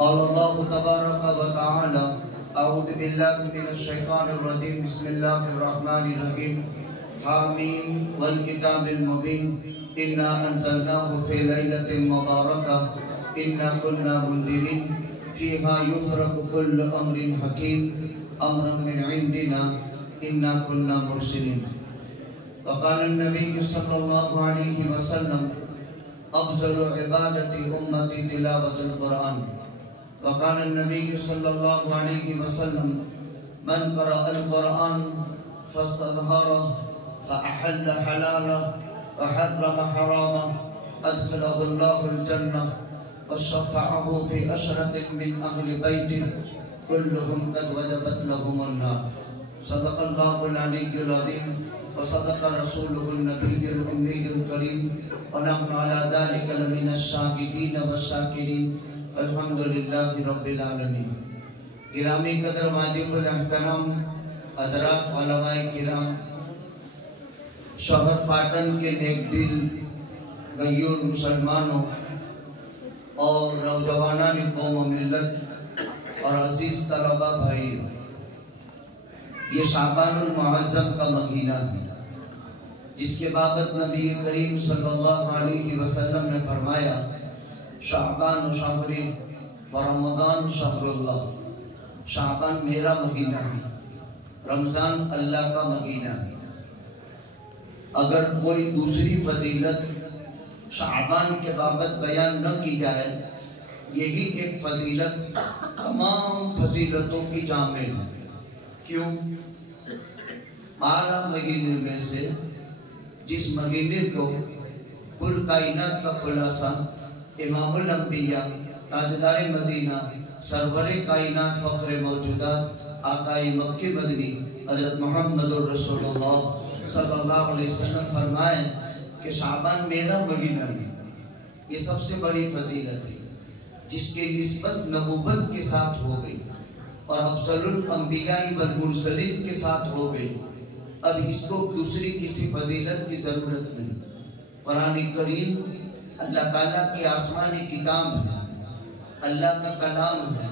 قال الله تبارك وتعالى أعوذ بالله من الشيطان الرجيم بسم الله الرحمن الرحيم حامين والكتاب المبين إنا أنزلناه في ليلة مباركة إنا كنا منذرين فيها يفرق كل أمر حكيم أمرا من عندنا إنا كنا مرسلين. وقال النبي صلى الله عليه وسلم أفضل عبادة أمتي تلاوة القرآن. وقال النبي صلى الله عليه وسلم من قرأ القرآن فاستظهره فأحل حلاله وحرم حرامه أدخله الله الجنة وشفعه في أشرة من أهل بيته كلهم قد وجبت لهم النار. صدق الله العلي العظيم وصدق رسوله النبي الأمي الكريم ونحن على ذلك لمن الشاهدين والشاكرين الحمد للہ رب العالمین. گرامی قدر واجب الاحترام حضرات علماء کرام، شہر پاٹن کے نیک دل غیور مسلمانوں اور نوجوانان قوم و ملت اور عزیز طلبہ بھائی، یہ شعبان المعظم کا مہینہ ہے جس کے بابت نبی کریم صلی اللہ علیہ وسلم نے فرمایا شعبان شہری و رمضان شہر اللہ. شعبان میرا مہینہ ہے، رمضان اللہ کا مہینہ ہے. اگر کوئی دوسری فضیلت شعبان کے بابت بیان نہ کی جائے، یہی ایک فضیلت تمام فضیلتوں کی جامع ہے. کیوں؟ 12 مہینے میں سے جس مہینے کو کل کائنات کا خلاصہ امام الانبیاء تاجدار مدینہ سرور کائنات فخر موجودات آقائے مکی مدنی حضرت محمد رسول اللہ صلی اللہ علیہ وسلم فرمائیں کہ شعبان میرا مہینہ ہے. یہ سب سے بڑی فضیلت ہے جس کی نسبت نبوت کے ساتھ ہو گئی اور افضل الانبیاء والمرسلین کے ساتھ ہو گئی. اب اس کو دوسری کسی فضیلت کی ضرورت نہیں. قرآن کریم اللہ تعالیٰ کی آسمانی کتاب ہے، اللہ کا کلام ہے.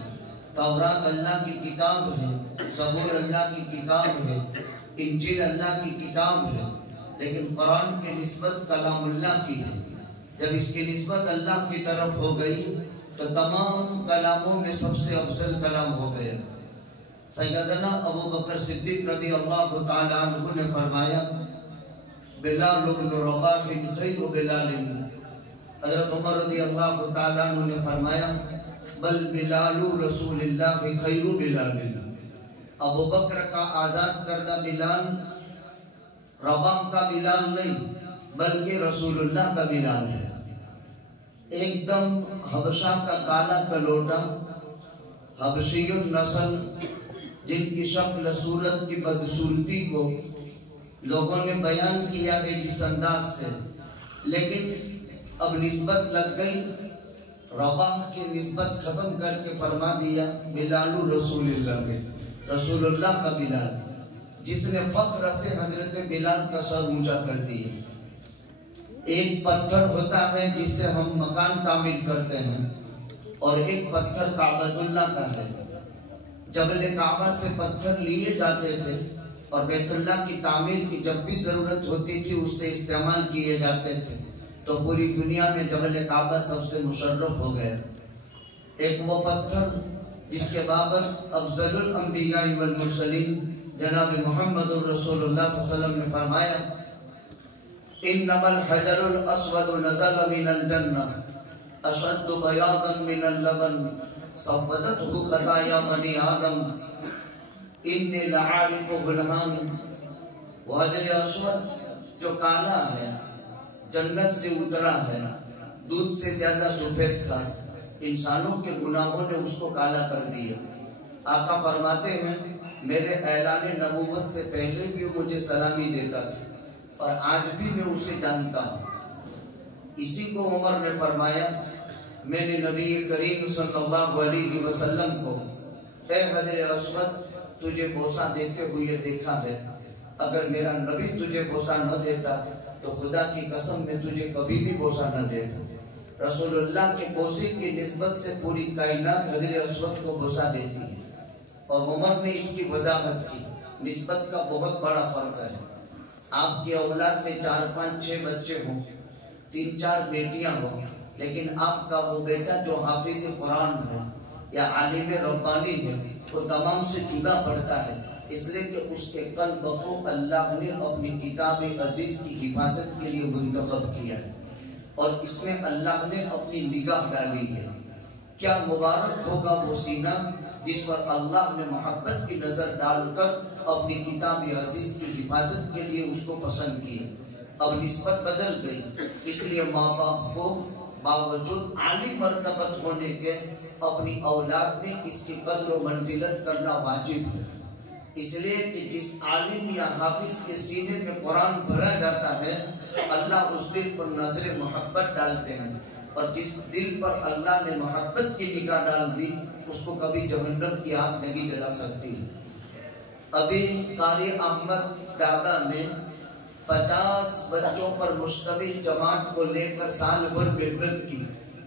تورات اللہ کی کتاب ہے، زبور اللہ کی کتاب ہے، انجیل اللہ کی کتاب ہے. لیکن قرآن کی نسبت کلام اللہ کی ہے. جب اس کی نسبت اللہ کی طرف ہو گئی تو تمام کلاموں میں سب سے افضل کلام ہو گیا. سیدنا ابو بکر صدیق رضی اللہ تعالیٰ عنہ نے فرمایا بلال بن رباح خیر بلال. حضرت عمر رضی اللہ تعالیٰ عنہ نے فرمایا بل بلال رسول اللہ خیر بلال. ابو بکر کا آزاد کردہ بلال رباح کا بلال نہیں بلکہ رسول اللہ کا بلال ہے. ایک دم حبشہ کا کالا کلوٹا، حبشی النسل، جن کی شکل صورت کی بدصورتی کو لوگوں نے بیان کیا ہے جس انداز سے، لیکن اب نسبت لگ گئی. رباح کی نسبت ختم کر کے فرما دیا بلال رسول اللہ میں، رسول اللہ کا بلال، جس نے فخر سے حضرت بلال کا سر اونچا کر دیا. ایک پتھر ہوتا ہے جس سے ہم مکان تعمیر کرتے ہیں اور ایک پتھر کعبۃ اللہ کا ہے. جبل کعبہ سے پتھر لیے جاتے تھے اور بیت اللہ کی تعمیر کی جب بھی ضرورت ہوتی تھی اس سے استعمال کیے جاتے تھے. تو پوری دنیا میں جبل کعبہ سب سے مشرف ہو گئے. ایک وہ پتھر جس کے بابت افضل الانبیاء والمرسلین جناب محمد رسول اللہ صلی اللہ علیہ وسلم نے فرمایا انما الحجر الاسود نزل من الجنہ اشد بیاضا من اللبن صبدته خطایا بنی آدم انی لعارف غلحان. وہ حجر اسود جو کالا ہے، جنت سے اترا ہے، دودھ سے زیادہ سفید تھا، انسانوں کے گناہوں نے اس کو کالا کر دیا. آقا فرماتے ہیں میرے اعلان نبوت سے پہلے بھی مجھے سلامی دیتا تھا اور آج بھی میں اسے جانتا ہوں. اسی کو عمر نے فرمایا میں نے نبی کریم صلی اللہ علیہ وسلم کو اے حجر اسود تجھے بوسہ دیتے ہوئے دیکھا ہے. اگر میرا نبی تجھے بوسہ نہ دیتا تو خدا کی قسم میں تجھے کبھی بھی بوسہ نہ دیتا. رسول اللہ کے بوسے کی نسبت سے پوری کائنات حضر اسود کو بوسا دیتی ہے، اور عمر نے اس کی وضاحت کی۔ نسبت کا بہت بڑا فرق ہے۔ آپ کی اولاد میں 4 5 6 بچے ہوں، 3 4 بیٹیاں ہوں، لیکن آپ کا وہ بیٹا جو حافظ قرآن ہے یا عالم ربانی ہے وہ تمام سے جدا پڑتا ہے، اس لیے کہ اس کے قلب کو اللہ نے اپنی کتاب عزیز کی حفاظت کے لیے منتخب کیا ہے، اور اس میں اللہ نے اپنی نگاہ ڈالی ہے۔ کیا مبارک ہوگا وہ سینہ جس پر اللہ نے محبت کی نظر ڈال کر اپنی کتاب عزیز کی حفاظت کے لیے اس کو پسند کیا۔ اب نسبت بدل گئی، اس لیے ماں باپ کو باوجود عالی مرتبت ہونے کے اپنی اولاد میں اس کی قدر و منزلت کرنا واجب ہے، اس لیے کہ جس عالم یا حافظ کے سینے میں قرآن بھرا جاتا ہے اللہ اس دل پر نظر محبت ڈالتے ہیں، اور جس دل پر اللہ نے محبت کی نگاہ ڈال دی اس کو کبھی جہنم کی آگ نہیں جلا سکتی۔ ابھی قاری احمد دادا نے 50 بچوں پر مشتمل جماعت کو لے کر سال بھر محنت کی،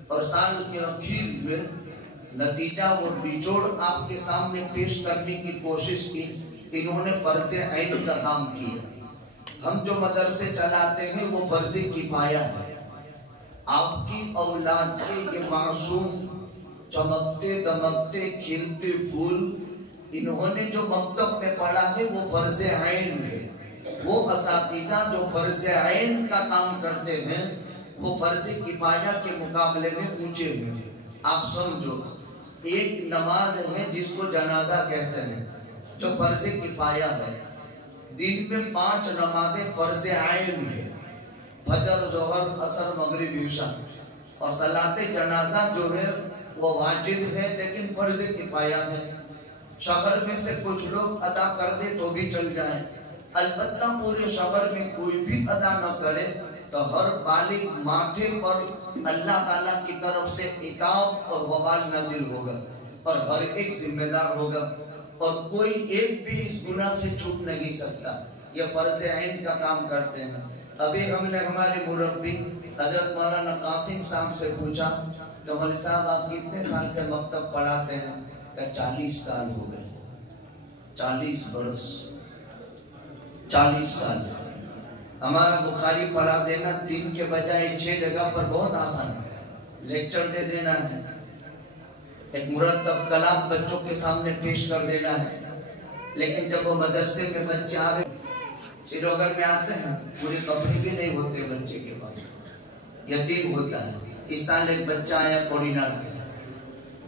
اور سال کے اخیر میں نتیجہ وہ نچوڑ آپ کے سامنے پیش کرنے کی کوشش کی۔ انہوں نے فرض عین کا کام کیا۔ ہم جو مدرسے چلاتے ہیں وہ فرض کفایہ ہے۔ آپ کی اولاد کے یہ معصوم چمکتے دمکتے کھلتے پھول انہوں نے جو مکتب میں پڑھا ہے وہ فرض عین ہے۔ وہ اساتذہ جو فرض عین کا کام کرتے ہیں وہ فرض کفایہ کے مقابلے میں اونچے ہیں۔ آپ سمجھو، ایک نماز ہے جس کو جنازہ کہتے ہیں جو فرض کفایہ ہے، دن میں 5 نمازیں فرض عین ہے، فجر ظہر عصر مغرب عشاء، اور صلاۃ جنازہ جو ہے وہ واجب ہے لیکن فرض کفایہ ہے۔ شہر میں سے کچھ لوگ ادا کر دے تو بھی چل جائیں، البتہ پورے شہر میں کوئی بھی ادا نہ کرے تو ہر بالغ ماتھے پر اللہ تعالیٰ کی طرف سے عقاب اور وبال نازل ہوگا، اور ہر ایک ذمہ دار ہوگا، اور کوئی ایک بھی اس گناہ سے چھوٹ نہیں سکتا۔ یہ فرض عین کا کام کرتے ہیں۔ ابھی ہم نے ہمارے مربی حضرت مولانا قاسم صاحب سے پوچھا کہ مولوی صاحب آپ کتنے سال سے مکتب پڑھاتے ہیں؟ کہ 40 سال ہو گئے۔ 40 برس، 40 سال۔ ہمارا بخاری پڑھا دینا 3 کے بجائے 6 جگہ پر بہت آسان ہے، لیکچر دے دینا ہے، ایک مرتب کلام بچوں کے سامنے پیش کر دینا ہے، لیکن جب وہ مدرسے میں بچے آئے سیرو گھر میں آتے ہیں پورے کپڑے بھی نہیں ہوتے بچے کے پاس، یتیم ہوتا ہے۔ اس سال ایک بچہ آیا کوڑینار کے،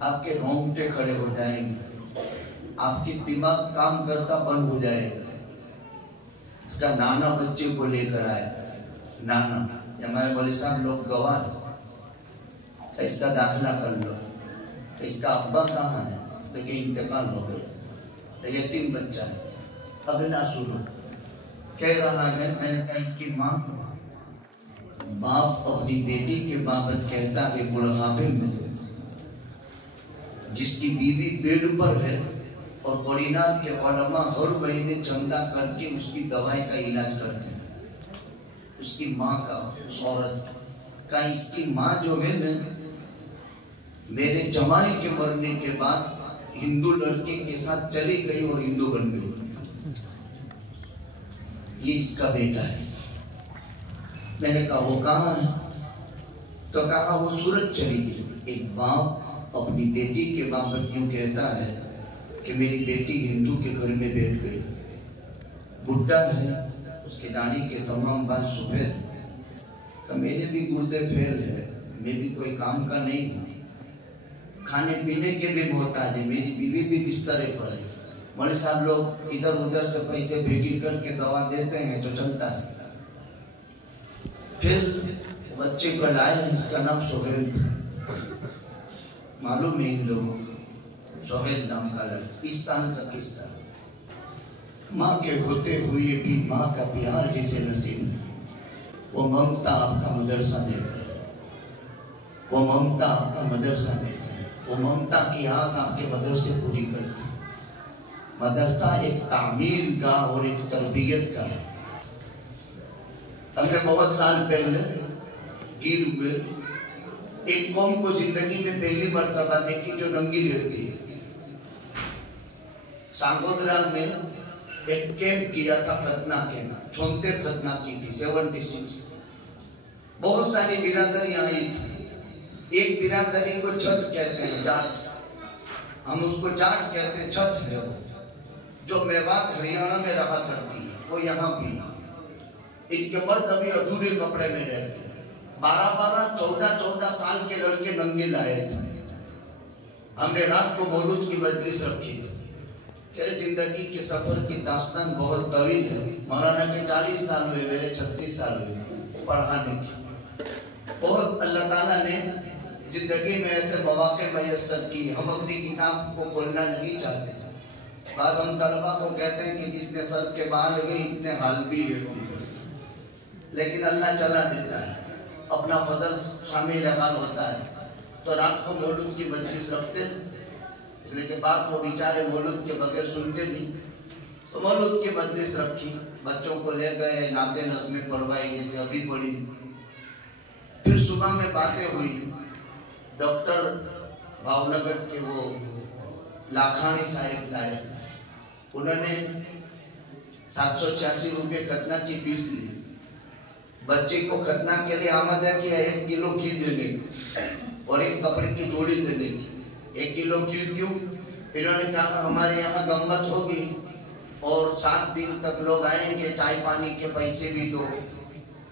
آپ کے رونگٹے کھڑے ہو جائیں گے، آپ کی دماغ کام کرتا بند ہو جائے گا۔ اس کا نانا بچے کو لے کر آئے، نانا ہمارے مولوی صاحب لوگ گواہ، اس کا داخلہ کر لو، اس کا ابا کہاں ہے؟ تو کہ انتقال ہو گیا، تو یتیم بچہ ہے۔ اگلا سنو، کہہ رہا ہے، میں نے کہا اس کی ماں، باپ اپنی بیٹی کے بابت کہتا ہے بڑھاپے میں جس کی بیوی بیڈ پر ہے اور کوڑینار کے علماء ہر مہینے چندہ کر کے اس کی دوائی کا علاج کرتے ہیں، اس کی ماں کا، اس عورت کا، اس کی ماں جو ہے نا میرے جمائی کے مرنے کے بعد ہندو لڑکے کے ساتھ چلی گئی اور ہندو بن گئی، یہ اس کا بیٹا ہے۔ میں نے کہا وہ کہاں ہے؟ تو کہا وہ سورت چلی گئی۔ ایک باپ اپنی بیٹی کے بابت یوں کہتا ہے کہ میری بیٹی ہندو کے گھر میں بیٹھ گئی، بڈھا ہے، اس کے داڑھی کے تمام بال سفید، کہ میرے بھی گردے پھیل ہے، میں بھی کوئی کام کا نہیں ہوں، کھانے پینے کے بھی محتاج ہے، میری بیوی بھی بسترے پر ہے، مولوی صاحب لوگ ادھر ادھر سے پیسے بھیجی کر کے دوا دیتے ہیں تو چلتا ہے۔ پھر بچے کو لائے، اس کا نام سہیل تھا، معلوم ہے ان لوگوں کو، سہیل نام کا لڑکا، 20 سال کا قصہ۔ ماں کے ہوتے ہوئے بھی ماں کا پیار جسے نصیب ہے، وہ ممتا آپ کا مدرسہ دیتا ہے، وہ ممتا آپ کا مدرسہ دیتا ہے، وہ ممتا کی آس آپ کے مدرسے پوری کرتی ہے۔ مدرسہ ایک تعمیر کا اور ایک تربیت کا ہے۔ ہم نے بہت سال پہلے گیر میں ایک قوم کو زندگی میں پہلی مرتبہ دیکھی جو ننگی رہتی ہے۔ سانگودرا میں ایک کیمپ کیا تھا، ختنہ کیمپ، 76 ختنہ کی تھی، 76۔ بہت ساری برادریاں آئی تھی۔ ایک برادری کو چھٹ کہتے ہیں، جاٹ، ہم اس کو جاٹ کہتے ہیں، چھت ہے وہ، جو میوات ہریانہ میں رہا کرتی ہے، وہ یہاں بھی۔ ان کے مرد ابھی ادھورے کپڑے میں رہتے ہیں، 12 14 سال کے لڑکے ننگے لائے تھے۔ ہم نے رات کو مولود کی مجلس رکھی تھی۔ کہ زندگی کے سفر کی داستان بہت طویل ہے، مولانا کے 40 سال ہوئے، میرے 36 سال ہوئے پڑھانے کی۔ بہت اللہ تعالیٰ نے زندگی میں ایسے مواقع میسر کی، ہم اپنی کتاب کو کھولنا نہیں چاہتے۔ بعض ہم طلبہ کو کہتے ہیں کہ جتنے سر کے بال ہوئے اتنے حال بھی ہے، لیکن اللہ چلا دیتا ہے، اپنا فضل شامل حال ہوتا ہے۔ تو رات کو مولود کی مجلس رکھتے، اس لیے کہ بات وہ بیچارے مولود کے بغیر سنتے نہیں، تو مولود کی مجلس رکھی، بچوں کو لے گئے، نعتیں نظمیں پڑھوائی جیسے ابھی پڑھی۔ پھر صبح میں باتیں ہوئی، ڈاکٹر بھاؤنگر کے وہ لاکھانی صاحب لائے تھے، انہوں نے 786 روپے ختنہ کی فیس لی، بچے کو ختنہ کے لیے آمادہ کیا 1 کلو گھی دینے کی اور ایک کپڑے کی جوڑی دینے کی۔ 1 کلو گھی کیوں؟ انہوں نے کہا ہمارے یہاں گمت ہوگی اور 7 دن تک لوگ آئیں گے، چائے پانی کے پیسے بھی دو،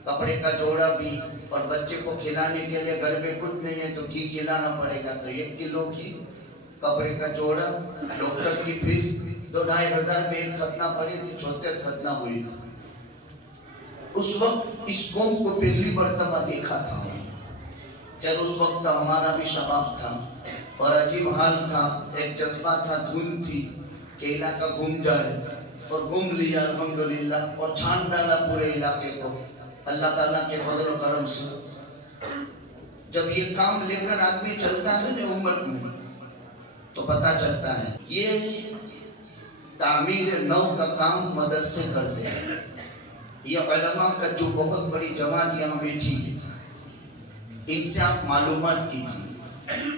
کپڑے کا جوڑا بھی، اور بچے کو کھلانے کے لیے گھر میں کچھ نہیں ہے تو گھی کھلانا پڑے گا، تو 1 کلو گھی، کپڑے کا جوڑا، ڈاکٹر کی فیس، 2,500 میں ایک ختنہ پڑی تھی، 76 ختنہ ہوئی تھی۔ اس وقت اس قوم کو پہلی مرتبہ دیکھا تھا، خیر اس وقت ہمارا بھی شباب تھا اور عجیب حال تھا، ایک جذبہ تھا، دھن تھی کہ علاقہ گھوم جائے، اور گھوم لیا الحمدللہ، اور چھان ڈالا پورے علاقے کو اللہ تعالیٰ کے فضل و کرم سے۔ جب یہ کام لے کر آدمی چلتا ہے نا امت میں تو پتہ چلتا ہے، یہ تعمیر نو کا کام مدرسے کرتے ہیں۔ یہ علماء کا جو بہت بڑی جماعت یہاں بیٹھی ہے، ان سے آپ معلومات کیجیے۔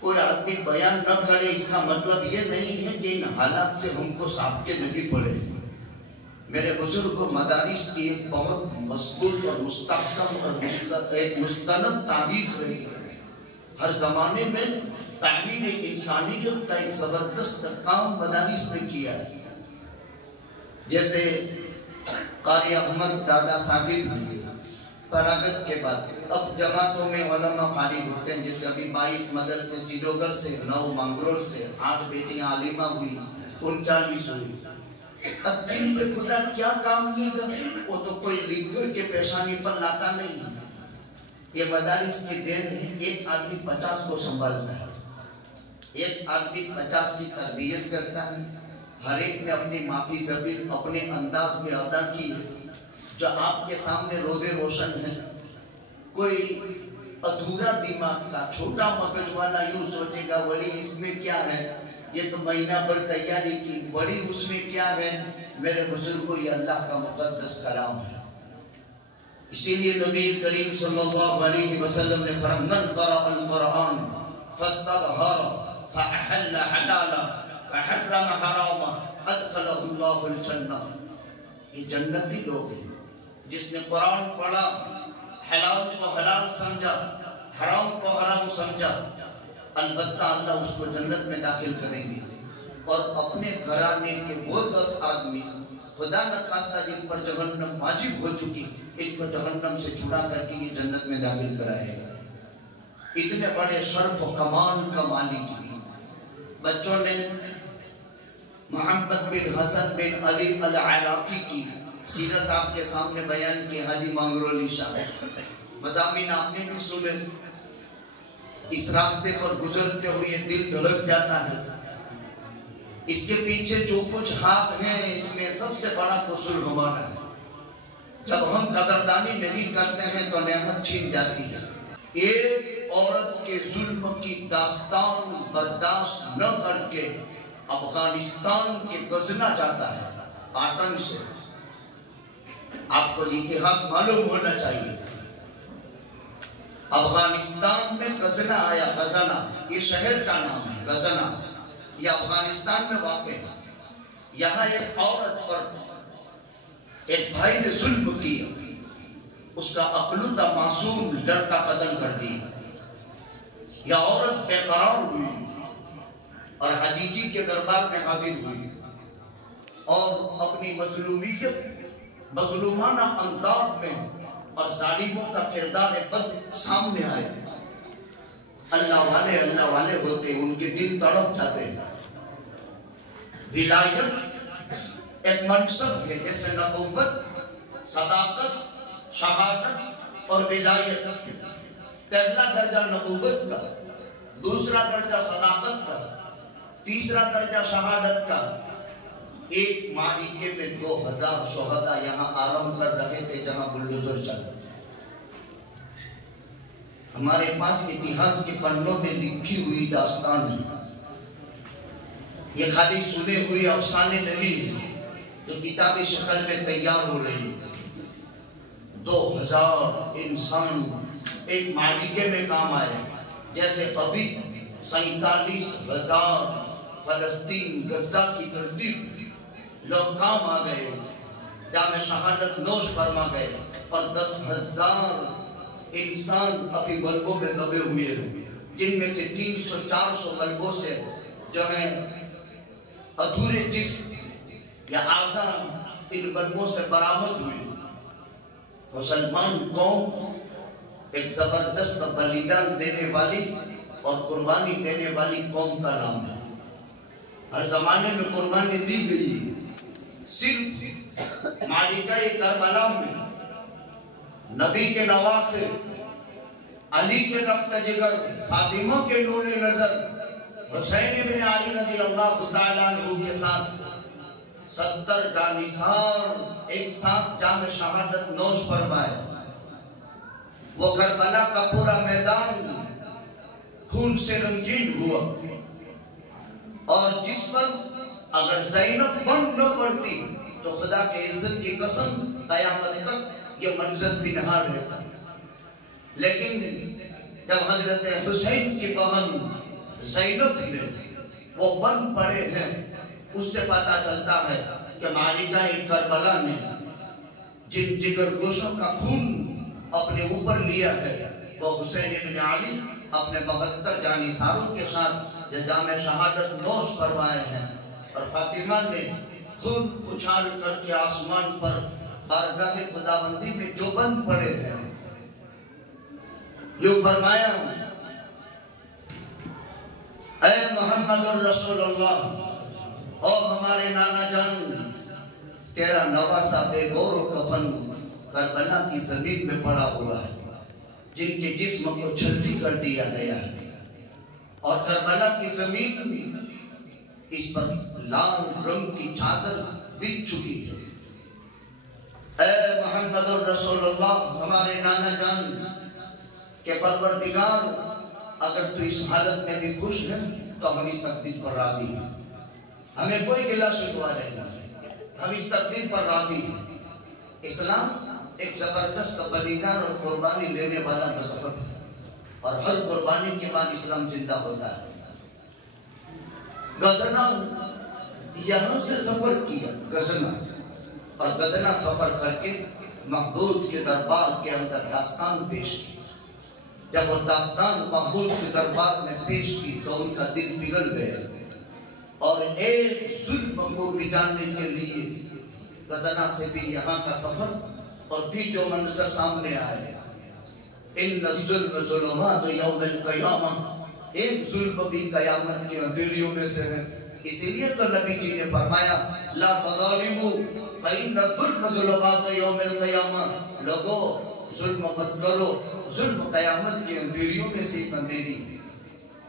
کوئی آدمی بیان نہ کرے اس کا مطلب یہ نہیں ہے کہ ان حالات سے ہم کو سابقے نہیں پڑے۔ میرے بزرگ مدارس کی ایک بہت مضبوط اور مستحکم اور ایک مستند تاریخ رہی ہے۔ ہر زمانے میں تعمیر انسانیت کا ایک زبردست کام مدارس نے کیا، جیسے قاری احمد دادا صاحب فراغت کے بعد اب جماعتوں میں علماء فارغ ہوتے ہیں، جیسے ابھی 22 مدرسے سیڈوگر سے، 9 منگرول سے، 8 بیٹیاں عالمہ ہوئی، 39 ہوئی۔ اب دن سے خدا کیا کام لے گا؟ وہ تو کوئی لکھ کر کے پیشانی پر لاتا نہیں۔ یہ مدارس کی دین ہے، ایک آدمی 50 کو سنبھالتا ہے، ایک آدمی 50 کی تربیت کرتا ہے۔ ہر ایک نے اپنی معافی زبیر اپنے انداز میں ادا کی ہے، جو آپ کے سامنے رودے روشن ہے۔ کوئی ادھورا دماغ کا چھوٹا مغز والا یوں سوچے گا ولی اس میں کیا ہے، یہ تو مہینہ پر تیاری کی، بڑی اس میں کیا ہے؟ میرے بزرگوں یہ اللہ کا مقدس کلام ہے۔ اسی لیے نبی کریم صلی اللہ علیہ وسلم نے فرمایا من قرأ القرآن فاستظہر فأحل حلالا وحرم حراما ادخلہ اللہ الجنہ۔ یہ جنتی لوگ ہیں جس نے قرآن پڑھا، حلال کو حلال سمجھا، حرام کو حرام سمجھا، البتہ اللہ اس کو جنت میں داخل کریں گے۔ اور اپنے گھرانے کے وہ 10 آدمی خدا نخواستہ جن پر جہنم واجب ہو چکی، ان کو جہنم سے چھڑا کر کے یہ جنت میں داخل کرائے گا۔ اتنے بڑے شرف و کمال کا مالک ہے۔ بچوں نے محمد بن حسن بن علی العراقی کی سیرت آپ کے سامنے بیان کی، حاجی مانگرولی شاہ، مضامین آپ نے بھی سنے۔ اس راستے پر گزرتے ہوئے دل دھڑک جاتا ہے۔ اس کے پیچھے جو کچھ ہاتھ ہیں، اس میں سب سے بڑا قصور ہمارا ہے۔ جب ہم قدردانی نہیں کرتے ہیں تو نعمت چھین جاتی ہے۔ ایک عورت کے ظلم کی داستان برداشت نہ کر کے افغانستان کے غزنہ جاتا ہے، پاٹن سے۔ آپ کو اتہاس معلوم ہونا چاہیے۔ افغانستان میں غزنہ آیا، غزنہ یہ شہر کا نام ہے، غزنہ یہ افغانستان میں واقع ہے۔ یہاں ایک عورت پر ایک بھائی نے ظلم کیا، اس کا اقلوتہ معصوم لڑکا قتل کر دیا۔ یہ عورت بے قرار ہوئی اور حجیجی کے دربار میں حاضر ہوئی اور اپنی مظلومیت مظلومانہ انداز میں اور ظالموں کا کردار بد سامنے آئے۔ اللہ والے ہوتے، ان کے دل تڑپ جاتے ہیں۔ ولایت ایک منصب ہے، جیسے نبوت، صداقت، شہادت اور ولایت۔ پہلا درجہ نبوت کا، دوسرا درجہ صداقت کا، تیسرا درجہ شہادت کا۔ ایک معرکے میں 2000 شہداء یہاں آرام کر رہے تھے جہاں بلڈوزر چل رہا۔ ہمارے پاس اتہاس کے پنوں میں لکھی ہوئی داستان ہے، یہ خالی سنے ہوئی افسانے نہیں جو کتابی شکل میں تیار ہو رہی۔ 2000 انسان ایک معرکے میں کام آئے، جیسے ابھی 47,000 فلسطین غزہ کی ترتیب لوگ کام آ گئے، جامع شہادت نوش فرما گئے، اور 10,000 انسان ابھی ملبوں میں دبے ہوئے ہیں، جن میں سے 300-400 ملبوں سے جو ہیں ادھورے جسم یا اعضاء ان ملبوں سے برآمد ہوئے۔ مسلمان قوم ایک زبردست بلیدان دینے والی اور قربانی دینے والی قوم کا نام ہے۔ ہر زمانے میں قربانی دی گئی، صرف معرکہ کربلا میں نبی کے نواسے، علی کے رفت جگر، فاطمہ کے نور نظر، حسین بن علی رضی اللہ تعالیٰ عنہ کے ساتھ 70 جانثار ایک ساتھ جام شہادت نوش فرمائے۔ وہ کربلا کا پورا میدان خون سے رنگین ہوا، اور جس پر اگر زینب بن نہ پڑتی تو خدا کے عزت کی قسم قیامت تک یہ منظر بھی نہ رہتا۔ لیکن جب حضرت حسین کی بہن زینب نے وہ بن پڑے ہیں، اس سے پتہ چلتا ہے کہ معرکہ کربلا نے جن جگر گوشوں کا خون اپنے اوپر لیا ہے، وہ حسین بن علی اپنے 72 جانثاروں کے ساتھ جامع شہادت نوش فرمائے ہیں، اور فاطمہ نے خون اچھال کر کے آسمان پر بارگاہ خداوندی میں جو بند پڑے ہیں، یوں فرمایا: اے محمد الرسول اللہ، او ہمارے نانا جان، تیرا نواسا بے گور و کفن کربلا کی زمین میں پڑا ہوا ہے، جن کے جسم کو چھلٹی کر دیا گیا ہے، اور کربلا کی زمین اس پر لال رنگ کی چادر بچھ چکی ہے۔ اے محمد الرسول اللہ، ہمارے نانا جان کہ پروردگار اگر تو اس حالت میں بھی خوش ہے تو ہم اس تقدیر پر راضی ہیں، ہمیں کوئی گلہ شکوہ نہیں، ہم اس تقدیر پر راضی ہیں۔ اسلام ایک زبردست بلیدار اور قربانی لینے والا مذہب ہے، اور ہر قربانی کے بعد اسلام زندہ ہوتا ہے۔ غزنہ یہاں سے سفر کیا، غزنہ، اور غزنہ سفر کر کے محبوب کے دربار کے اندر داستان پیش کی۔ جب وہ داستان محبوب کے دربار میں پیش کی تو ان کا دل پگھل گیا، اور ایک ظلم کو مٹانے کے لیے غزنہ سے بھی یہاں کا سفر، اور پھر جو منظر سامنے آئے، ان الظلم ظلمات یوم القیامہ، ایک ظلم بھی قیامت کے اندھیریوں میں سے ہے۔ اسی لیے تو نبی جی نے فرمایا لا تظالموا فإن الظلم ظلمات یوم القیامہ، لوگو ظلم مت کرو، ظلم قیامت کے اندھیریوں میں سے ایک اندھیری۔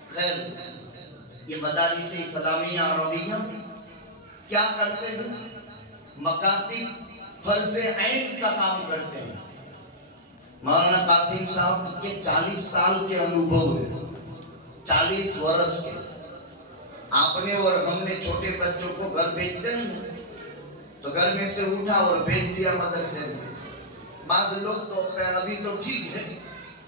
خیر، یہ مدارس اسلامیہ عربیہ کیا کرتے ہیں؟ مکاتب فرض عین کا کام کرتے ہیں۔ مولانا قاسم صاحب کے 40 سال کے انوبھو ہے، 40 برس کے۔ آپ نے اور ہم نے چھوٹے بچوں کو گھر بھیجتے ہیں تو گھر میں سے اٹھا اور بھیج دیا مدرسے میں۔ بعض لوگ تو ابھی تو ٹھیک ہے،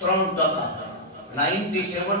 3%, 97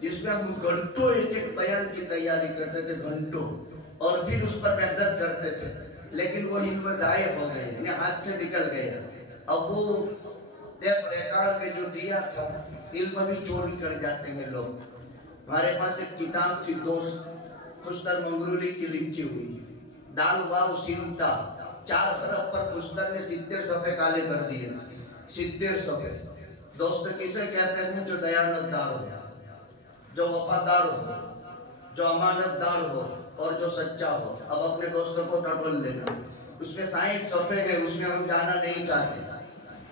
جس میں ہم گھنٹوں ایک ایک بیان کی تیاری کرتے تھے، گھنٹوں، اور پھر اس پر محنت کرتے تھے، لیکن وہ علم ضائع ہو گئے، یعنی ہاتھ سے نکل گیا۔ اب وہ ٹیپ ریکارڈ میں جو دیا تھا، علم بھی چوری کر جاتے ہیں لوگ۔ ہمارے پاس ایک کتاب تھی دوست خوشتر منگرولی کی لکھی ہوئی، دال واو سینتا، 4 حرف پر خوشتر نے 70 صفحے کالے کر دیے تھے، 70 صفحے۔ دوست کسے کہتے ہیں؟ جو دیانت دار ہو، جو وفادار ہو، جو امانت دار ہو اور جو سچا ہو۔ اب اپنے دوستوں کو ٹٹول لینا، اس میں 60 صفحے ہیں، اس میں ہم جانا نہیں چاہتے۔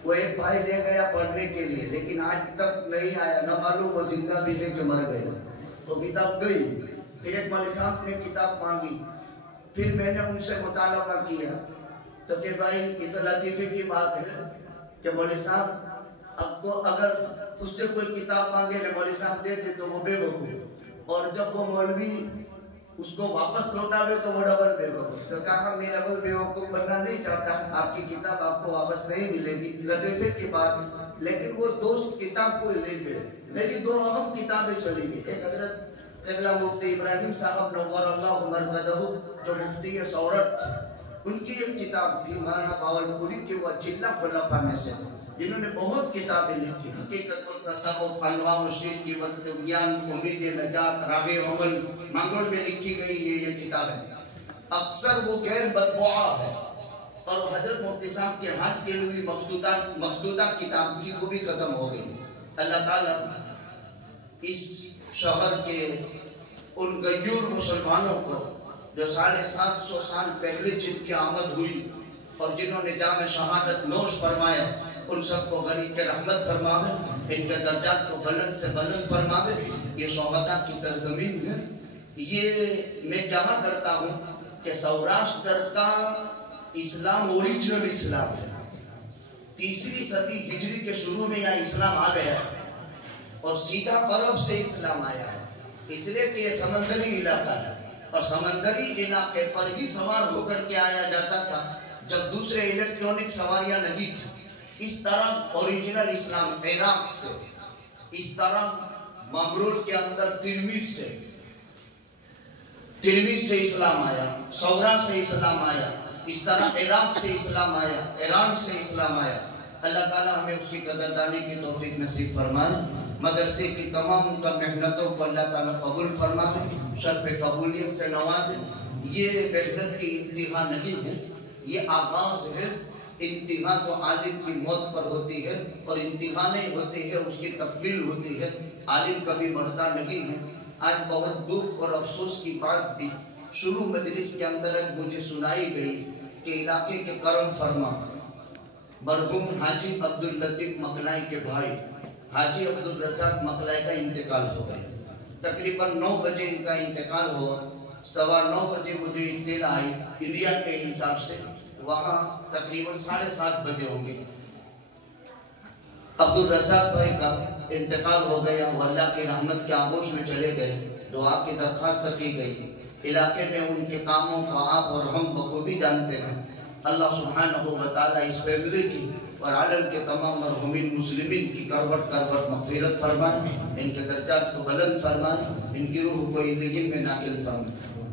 وہ ایک بھائی لے گیا پڑھنے کے لیے، لیکن آج تک نہیں آیا، نہ معلوم وہ زندہ بھی ہے کہ مر گیا۔ وہ کتاب گئی، پھر ایک مولوی صاحب نے کتاب مانگی، پھر میں نے ان سے مطالبہ کیا تو کہ بھائی یہ تو لطیفے کی بات ہے کہ مولوی صاحب اب کو اگر اس سے کوئی کتاب مانگے نہ مولوی صاحب دے دے تو وہ بے وقوف، اور جب وہ مولوی اس کو واپس لوٹاوے تو وہ ڈبل بے وقوف۔ تو کہا میں ڈبل بے وقوف بننا نہیں چاہتا، آپ کی کتاب آپ کو واپس نہیں ملے گی، لطیفے کی بات ہے۔ لیکن وہ دوست کتاب کو لے گئے، میری 2 اہم کتابیں چلی گئی، ایک حضرت قبلہ مفتی ابراہیم صاحب نور اللہ مرقدہ جو مفتی سورت، ان کی ایک کتاب تھی مولانا باولپوری کی، وہ اجلہ خلفاء میں سے تھے، جنہوں نے بہت کتابیں لکھی، حقیقت التصوف، انواع الشرک کی والتبیان، امید نجات، راہ عمل، منگول میں لکھی گئی یہ کتاب ہے۔ اکثر وہ غیر مطبوعہ ہے، اور حضرت مفتی صاحب کے ہاتھ کے لیے مخدودہ کتاب تھی، وہ بھی ختم ہو گئی۔ اللہ تعالیٰ اس شہر کے ان غیور مسلمانوں کو جو 750 سال پہلے جن کی آمد ہوئی اور جنہوں نے جام شہادت نوش فرمایا، ان سب کو غریق رحمت فرماوے، ان کے درجات کو بلند سے بلند فرماوے۔ یہ شہداء کی سرزمین ہے۔ یہ میں کہا کرتا ہوں کہ سوراشٹر کا اسلام اوریجنل اسلام ہے۔ 3 صدی ہجری کے شروع میں یہاں اسلام آ گیا اور سیدھا عرب سے اسلام آیا ہے، اس لیے کہ یہ سمندری علاقہ ہے، اور سمندری علاقے پر ہی سوار ہو کر کے آیا جاتا تھا جب دوسرے الیکٹرونک سواریاں نہیں تھی۔ اس طرح اوریجنل اسلام عراق سے، اس طرح مغرور کے اندر ترمیز سے اسلام آیا، سورا سے اسلام آیا، اس طرح عراق سے اسلام آیا، ایران سے اسلام آیا۔ اللہ تعالیٰ ہمیں اس کی قدردانی کی توفیق نصیب فرمائے۔ مدرسے کی تمام محنتوں کو اللہ تعالیٰ قبول فرمائے، شرف قبولیت سے نوازے۔ یہ محنت کی انتہا نہیں ہے، یہ آغاز ہے۔ انتہا تو عالم کی موت پر ہوتی ہے، اور انتہا نہیں ہوتی ہے، اس کی تکمیل ہوتی ہے۔ عالم کبھی مرتا نہیں ہے۔ آج بہت دکھ اور افسوس کی بات بھی شروع مجلس کے اندر مجھے سنائی گئی کہ علاقے کے کرم فرما مرحوم حاجی عبداللطیف مقلائی کے بھائی حاجی عبدالرزاق مقلائی کا انتقال ہو گیا۔ تقریباً 9 بجے ان کا انتقال ہوا، 9:15 بجے مجھے اطلاع آئی انڈیا کے حساب سے، وہاں تقریباً 7:30 بجے ہوں گے۔ عبدالرزاق بھائی کا انتقال ہو گیا، وہ اللہ کی رحمت کے آغوش میں چلے گئے۔ دعا کی درخواست کی گئی۔ علاقے میں ان کے کاموں کو آپ اور ہم بخوبی جانتے ہیں۔ اللہ سبحانہ و تعالیٰ اس فیملی کی اور عالم کے تمام مرحومین مسلمین کی کروٹ مغفرت فرمائے، ان کے درجات کو بلند فرمائے، ان کی روح کو زندگی میں ناقل فرمائے۔